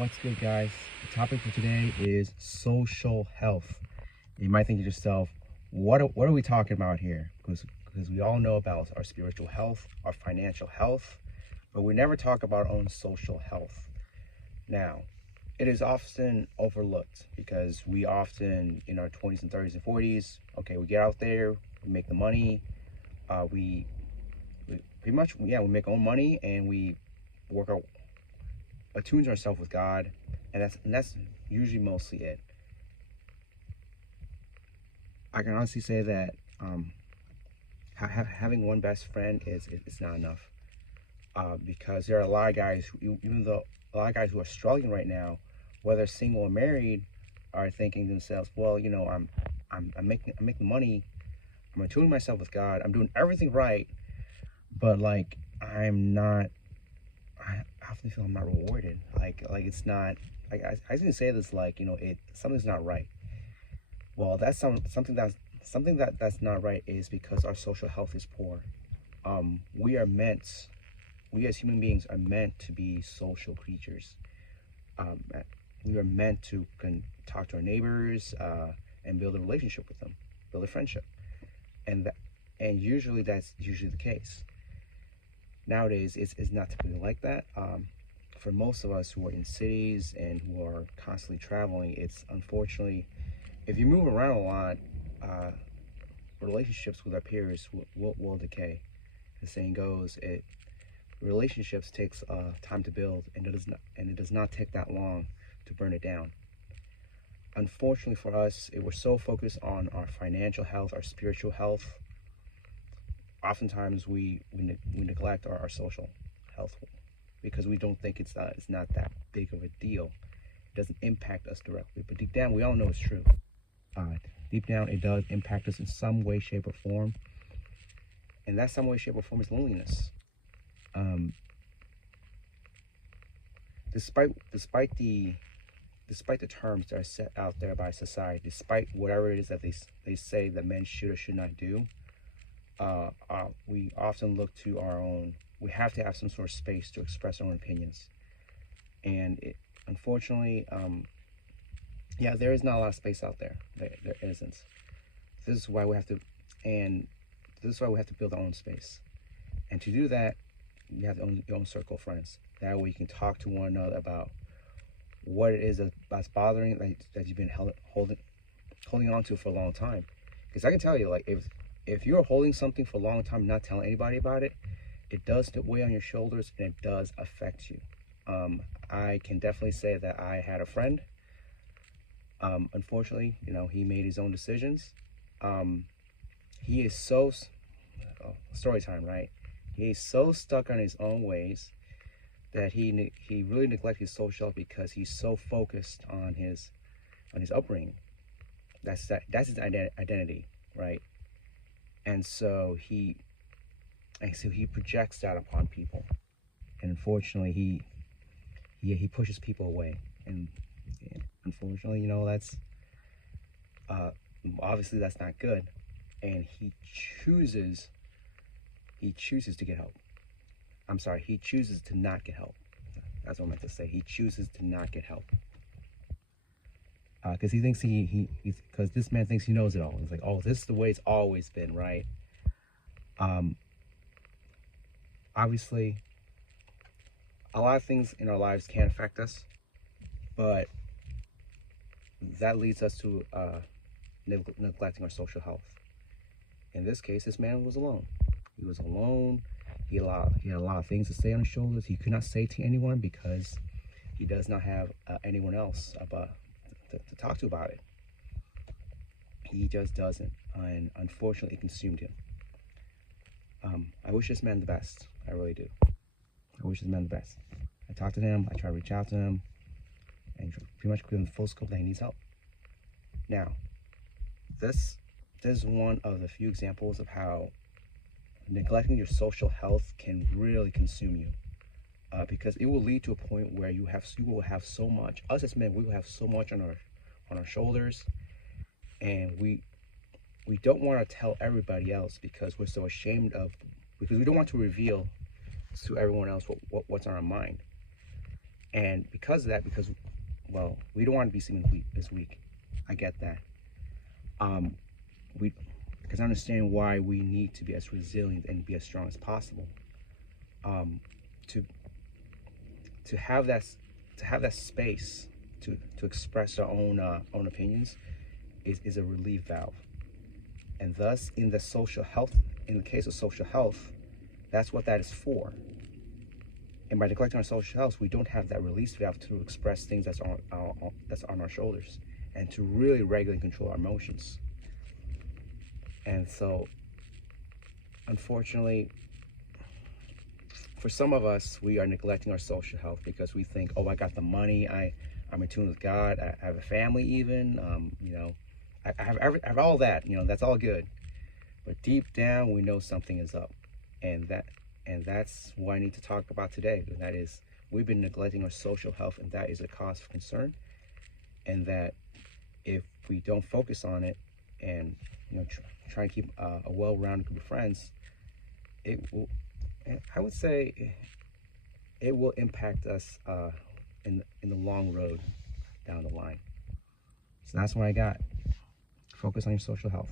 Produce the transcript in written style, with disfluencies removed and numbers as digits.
What's good, guys? The topic for today is social health. You might think to yourself, what are we talking about here? Because we all know about our spiritual health, our financial health, but we never talk about our own social health. Now, it is often overlooked because we often, in our 20s and 30s and 40s, okay, we get out there, we make the money, we pretty much, we make our own money and we work our attunes ourselves with God, and that's usually mostly it. I can honestly say that having one best friend is not enough, because there are a lot of guys, even though a lot of guys who are struggling right now, whether single or married, are thinking to themselves, well, I'm making money, I'm attuning myself with God, I'm doing everything right, but like I'm not. I often feel I'm not rewarded. Like it's not. Like I didn't say this. Like something's not right. Well, that's something that's not right is because our social health is poor. We are meant. We as human beings are meant to be social creatures. Um, we are meant to talk to our neighbors and build a relationship with them, build a friendship, and usually that's usually the case. Nowadays it's not typically like that. For most of us who are in cities and who are constantly traveling, it's unfortunately, if you move around a lot, uh, relationships with our peers will decay. The saying goes, relationships takes time to build, and it does not take that long to burn it down. Unfortunately for us, we're so focused on our financial health, our spiritual health. Oftentimes we neglect our social health because we don't think it's not that big of a deal. It doesn't impact us directly, but deep down we all know it's true. Deep down it does impact us in some way, shape, or form, and that some way, shape, or form is loneliness. Um, despite the terms that are set out there by society, despite whatever it is that they say that men should or should not do, we often look to our own. We have to have some sort of space to express our own opinions, and unfortunately, there is not a lot of space out there. There isn't. This is why we have to, and this is why we have to build our own space. And to do that, you have your own circle of friends. That way, you can talk to one another about what it is that's bothering that you've been holding on to for a long time. Because I can tell you, like if you're holding something for a long time and not telling anybody about it, it does weigh on your shoulders and it does affect you. I can definitely say that I had a friend. Unfortunately, he made his own decisions. He is so, story time, right? He is so stuck on his own ways that he really neglects his social health because he's so focused on his upbringing. That's his identity, right? And so he projects that upon people, and unfortunately he pushes people away, and unfortunately, that's obviously that's not good, and he chooses to get help. I'm sorry, he chooses to not get help. That's what I meant to say. He chooses to not get help because he thinks because this man thinks he knows it all. It's like, oh, this is the way it's always been, right? Obviously, a lot of things in our lives can affect us, but that leads us to neglecting our social health. In this case, this man was alone. He was alone. He had a lot of things to say on his shoulders. He could not say to anyone because he does not have anyone else to talk to about it. He just doesn't, and unfortunately, it consumed him. I wish this man the best. I really do. I wish this man the best. I talked to him. I try to reach out to him, and pretty much give him the full scope that he needs help. Now, this is one of the few examples of how neglecting your social health can really consume you, because it will lead to a point where you will have so much. Us as men, we will have so much on our shoulders, and we don't want to tell everybody else because we're so ashamed because we don't want to reveal to everyone else what's on our mind. And because of that, because, well, we don't want to be seen as weak. I get that. We, because I understand why we need to be as resilient and be as strong as possible. To have that space to express our own opinions is a relief valve. And thus, in the case of social health, that's what that is for. And by neglecting our social health, we don't have that release valve to express things that's on our shoulders, and to really regulate and control our emotions. And so, unfortunately, for some of us, we are neglecting our social health because we think, oh, I got the money, I'm in tune with God, I have a family even, you know, I have all that, you know, that's all good. But deep down, we know something is up. And that's what I need to talk about today. And that is, we've been neglecting our social health, and that is a cause of concern. And that if we don't focus on it and, you know, try to keep a well-rounded group of friends, it will, I would say, it will impact us in the long road down the line. So that's what I got. Focus on your social health.